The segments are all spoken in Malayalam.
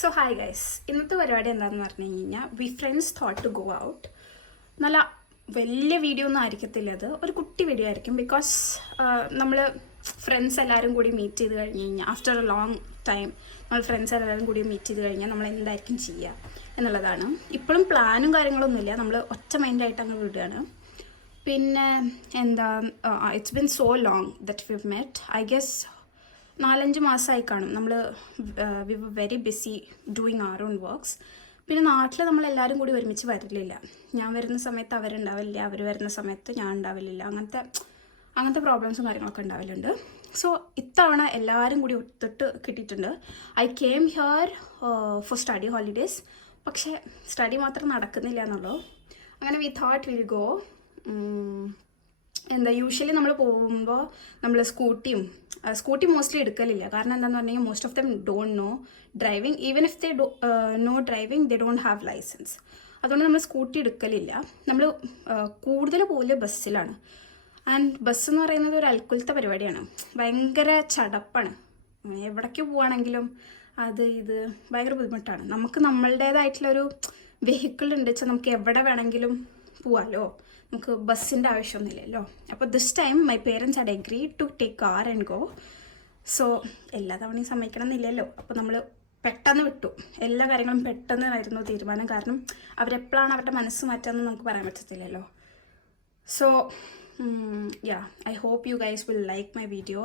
സോ ഹായ് ഗൈസ്, ഇന്നത്തെ പരിപാടി എന്താണെന്ന് പറഞ്ഞു കഴിഞ്ഞാൽ we friends thought to go out. നല്ല വലിയ വീഡിയോ ഒന്നും ആയിരിക്കത്തില്ല, അത് ഒരു കുട്ടി വീഡിയോ ആയിരിക്കും. ബിക്കോസ് നമ്മൾ ഫ്രണ്ട്സ് എല്ലാവരും കൂടി മീറ്റ് ചെയ്ത് കഴിഞ്ഞ് കഴിഞ്ഞാൽ ആഫ്റ്റർ എ ലോങ് ടൈം നമ്മൾ ഫ്രണ്ട്സ് എല്ലാവരും കൂടി മീറ്റ് ചെയ്ത് കഴിഞ്ഞാൽ നമ്മൾ എന്തായിരിക്കും ചെയ്യുക എന്നുള്ളതാണ്. ഇപ്പോഴും പ്ലാനും കാര്യങ്ങളൊന്നുമില്ല, നമ്മൾ ഒറ്റ മൈൻഡായിട്ട് അങ്ങ് വിടുകയാണ്. പിന്നെ എന്താ, it's been so long that we met. I guess 4-5 മാസമായി കാണും. നമ്മൾ we were very busy doing our own works. പിന്നെ നാട്ടിൽ നമ്മളെല്ലാവരും കൂടി ഒരുമിച്ച് വരില്ല. ഞാൻ വരുന്ന സമയത്ത് അവരുണ്ടാവില്ല, അവർ വരുന്ന സമയത്ത് ഞാൻ ഉണ്ടാവില്ല. അങ്ങനത്തെ പ്രോബ്ലംസും കാര്യങ്ങളൊക്കെ ഉണ്ടാവലുണ്ട്. സോ ഇത്തവണ എല്ലാവരും കൂടി ഒത്തിട്ട് കിട്ടിയിട്ടുണ്ട്. I came here for study holidays. പക്ഷേ സ്റ്റഡി മാത്രം നടക്കുന്നില്ല എന്നുള്ളൂ. അങ്ങനെ we thought will go. Usually നമ്മൾ പോകുമ്പോൾ നമ്മൾ സ്കൂട്ടി മോസ്റ്റ്ലി എടുക്കലില്ല. കാരണം എന്താണെന്ന് പറഞ്ഞു കഴിഞ്ഞാൽ most of them don't know driving. Even if they know driving, they don't have licence. അതുകൊണ്ട് നമ്മൾ സ്കൂട്ടി എടുക്കലില്ല. നമ്മൾ കൂടുതൽ പോലെ ബസ്സിലാണ്. ആൻഡ് ബസ് എന്ന് പറയുന്നത് ഒരു അൽക്കുലത്തെ പരിപാടിയാണ്. ഭയങ്കര ചടപ്പാണ്. എവിടേക്ക് പോവുകയാണെങ്കിലും ഇത് ഭയങ്കര ബുദ്ധിമുട്ടാണ്. നമുക്ക് നമ്മളുടേതായിട്ടുള്ളൊരു വെഹിക്കിൾ ഉണ്ട് വെച്ചാൽ നമുക്ക് എവിടെ വേണമെങ്കിലും പോവാമല്ലോ, നമുക്ക് ബസ്സിൻ്റെ ആവശ്യമൊന്നുമില്ലല്ലോ. അപ്പോൾ this time my parents had agree to take car and go. So എല്ലാ തവണയും സമ്മതിക്കണം എന്നില്ലല്ലോ. അപ്പോൾ നമ്മൾ പെട്ടെന്ന് വിട്ടു. എല്ലാ കാര്യങ്ങളും പെട്ടെന്നായിരുന്നു തീരുമാനം. കാരണം അവരെപ്പോഴാണ് അവരുടെ മനസ്സ് മാറ്റാമെന്ന് നമുക്ക് പറയാൻ പറ്റത്തില്ലല്ലോ. So I hope you guys will like my video.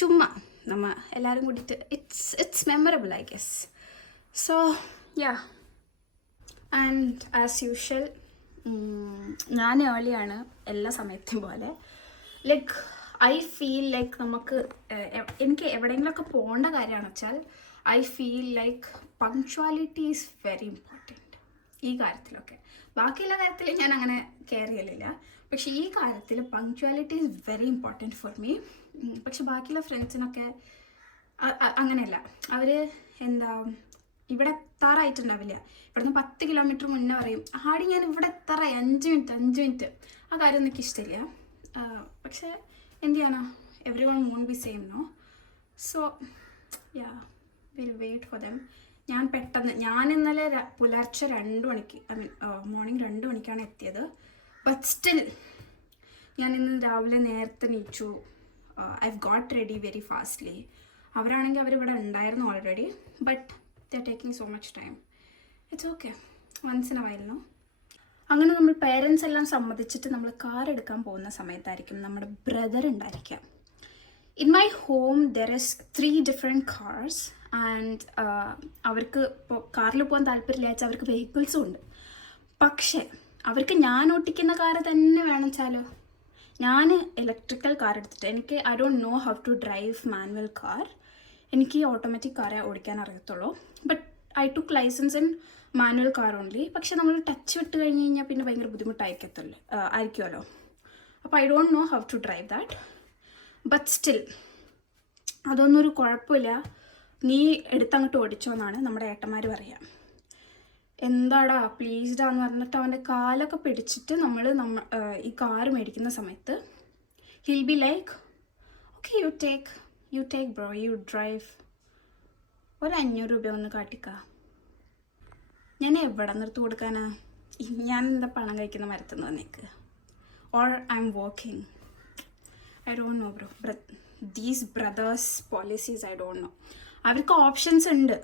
ചുമ്മാ നമ്മൾ എല്ലാവരും കൂടിയിട്ട് it's memorable I guess. So and as usual ഞാൻ ഏർലിയാണ് എല്ലാ സമയത്തും പോലെ. ലൈക്ക് ഐ ഫീൽ ലൈക്ക് എനിക്ക് എവിടെയെങ്കിലുമൊക്കെ പോകേണ്ട കാര്യമാണെന്ന് വെച്ചാൽ I feel like punctuality is very important. ഈ കാര്യത്തിലൊക്കെ ബാക്കിയുള്ള കാര്യത്തിൽ ഞാൻ അങ്ങനെ കെയർ ചെയ്യലില്ല. പക്ഷേ ഈ കാര്യത്തിൽ punctuality is very important for me. പക്ഷെ ബാക്കിയുള്ള ഫ്രണ്ട്സിനൊക്കെ അങ്ങനെയല്ല. അവർ ഇവിടെ എത്താറായിട്ടുണ്ടാവില്ല. ഇവിടുന്ന് 10 കിലോമീറ്റർ മുന്നേ പറയും, ആടി ഞാൻ ഇവിടെ എത്താറായി 5 മിനിറ്റ്. ആ കാര്യം എനിക്ക് ഇഷ്ടമില്ല. പക്ഷേ എന്ത് ചെയ്യാനാ, everyone won't be same no. So will wait for them. ഞാൻ ഇന്നലെ പുലർച്ചെ 2 മണിക്ക് മോർണിംഗ് 2 മണിക്കാണ് എത്തിയത്. ബട്ട് സ്റ്റിൽ ഞാൻ ഇന്ന് രാവിലെ നേരത്തെ നീച്ചു. I got ready very fastly. അവരാണെങ്കിൽ അവരിവിടെ ഉണ്ടായിരുന്നു already. But they are taking so much time. It's okay, once in a while, no? അങ്ങനെ നമ്മൾ പേരൻസ് എല്ലാം സമ്മതിച്ചിട്ട് നമ്മൾ കാർ എടുക്കാൻ പോകുന്ന സമയത്തായിരിക്കും നമ്മുടെ ബ്രദർ ഉണ്ടായിരിക്കുക. In my home there is 3 different cars and അവർക്ക് ഇപ്പോൾ കാറിൽ പോകാൻ താല്പര്യമില്ല വെച്ചാൽ അവർക്ക് വെഹിക്കിൾസും ഉണ്ട്. പക്ഷേ അവർക്ക് ഞാൻ ഓട്ടിക്കുന്ന കാർ തന്നെ വേണം വെച്ചാലോ. ഞാൻ ഇലക്ട്രിക്കൽ കാർ എടുത്തിട്ട് I don't know how to drive manual car. എനിക്ക് ഓട്ടോമാറ്റിക് കാറേ ഓടിക്കാൻ അറിയത്തുള്ളൂ. But I took licence in manual car only. പക്ഷെ നമ്മൾ ടച്ച് വിട്ട് കഴിഞ്ഞ് കഴിഞ്ഞാൽ പിന്നെ ഭയങ്കര ആയിരിക്കുമല്ലോ. അപ്പോൾ I don't know how to drive that. But still അതൊന്നും ഒരു കുഴപ്പമില്ല, നീ എടുത്തങ്ങോട്ട് ഓടിച്ചോ എന്നാണ് നമ്മുടെ ഏട്ടന്മാർ പറയുക. എന്താടാ പ്ലീസ്ഡാന്ന് പറഞ്ഞിട്ട് അവൻ്റെ കാലൊക്കെ പിടിച്ചിട്ട് ഈ കാർ മേടിക്കുന്ന സമയത്ത് hill be like, okay you take bro, U drive, ഒരു 500 രൂപ ഒന്ന് കാട്ടിക്ക. ഞാൻ എവിടെ നിർത്തി കൊടുക്കാനാ? ഞാൻ എന്താ പണം കഴിക്കുന്ന മരത്തുനിന്ന് വന്നേക്ക്? Or I am working? I don't know bro. These brothers policies I don't know. അവർക്ക് ഓപ്ഷൻസ് ഉണ്ട്,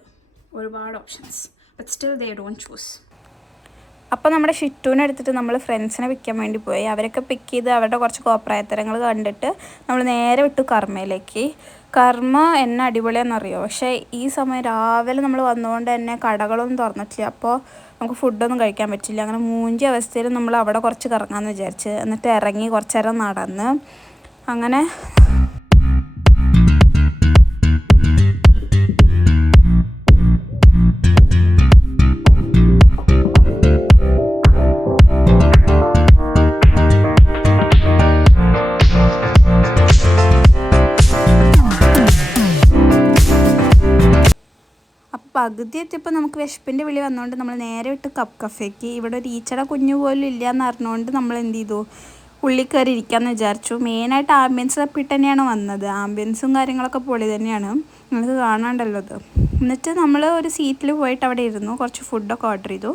ഒരുപാട് options, but still they don't choose. അപ്പോൾ നമ്മുടെ ഷിറ്റൂനെ എടുത്തിട്ട് നമ്മൾ ഫ്രണ്ട്സിനെ പിക്കാൻ വേണ്ടി പോയി. അവരൊക്കെ പിക്ക് ചെയ്ത് അവരുടെ കുറച്ച് കോപ്രായത്തരങ്ങൾ കണ്ടിട്ട് നമ്മൾ നേരെ വിട്ടു കർമ്മയിലേക്ക്. കർമ്മ എന്നെ അടിപൊളിയാണെന്നറിയോ. പക്ഷേ ഈ സമയം രാവിലെ നമ്മൾ വന്നുകൊണ്ട് തന്നെ കടകളൊന്നും തുറന്നിട്ടില്ല. അപ്പോൾ നമുക്ക് ഫുഡൊന്നും കഴിക്കാൻ പറ്റില്ല. അങ്ങനെ മൂഞ്ചി അവസ്ഥയിൽ നമ്മൾ അവിടെ കുറച്ച് കറങ്ങാമെന്ന് വിചാരിച്ച്. എന്നിട്ട് ഇറങ്ങി കുറച്ച് നേരം നടന്ന് അങ്ങനെ പകുതി എത്തിയപ്പോൾ നമുക്ക് വിശപ്പിൻ്റെ വിളി വന്നുകൊണ്ട് നമ്മൾ നേരെ വിട്ട് കപ്പ് കഫേക്ക്. ഇവിടെ ഒരു ഈച്ചയുടെ കുഞ്ഞു പോലും ഇല്ല എന്ന് അറിഞ്ഞുകൊണ്ട് നമ്മൾ എന്ത് ചെയ്തു, ഉള്ളിൽ കയറി ഇരിക്കാമെന്ന് വിചാരിച്ചു. മെയിനായിട്ട് ആംബിയൻസ് തപ്പിട്ട് തന്നെയാണ് വന്നത്. ആംബിയൻസും കാര്യങ്ങളൊക്കെ പൊളി തന്നെയാണ്, നിങ്ങൾക്ക് കാണാണ്ടല്ലോ. അത് എന്നിട്ട് നമ്മൾ ഒരു സീറ്റിൽ പോയിട്ട് അവിടെ ഇരുന്നു, കുറച്ച് ഫുഡൊക്കെ ഓർഡർ ചെയ്തു.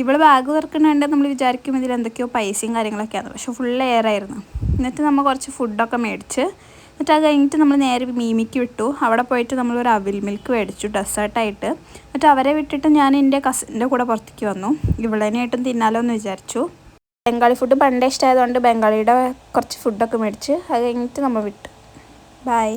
ഇവൾ ബാഗ് തുറക്കണുണ്ട്, നമ്മൾ വിചാരിക്കും ഇതിൽ എന്തൊക്കെയോ പൈസയും കാര്യങ്ങളൊക്കെയാണ്, പക്ഷെ ഫുൾ എയർ ആയിരുന്നു. എന്നിട്ട് നമ്മൾ കുറച്ച് ഫുഡൊക്കെ മേടിച്ച്, എന്നിട്ട് അത് കഴിഞ്ഞിട്ട് നമ്മൾ നേരെ മീമിക്ക് വിട്ടു. അവിടെ പോയിട്ട് നമ്മളൊരു അവിൽ മിൽക്ക് മേടിച്ചു ഡെസേർട്ടായിട്ട്. എന്നിട്ട് അവരെ വിട്ടിട്ട് ഞാൻ എൻ്റെ കസിൻ്റെ കൂടെ പുറത്തേക്ക് വന്നു. ഇവളേനായിട്ടും തിന്നാലോ എന്ന് വിചാരിച്ചു. ബംഗാളി ഫുഡ് പണ്ടേ ഇഷ്ടമായതുകൊണ്ട് ബംഗാളിയുടെ കുറച്ച് ഫുഡൊക്കെ മേടിച്ച് അത് കഴിഞ്ഞിട്ട് നമ്മൾ വിട്ടു. ബൈ.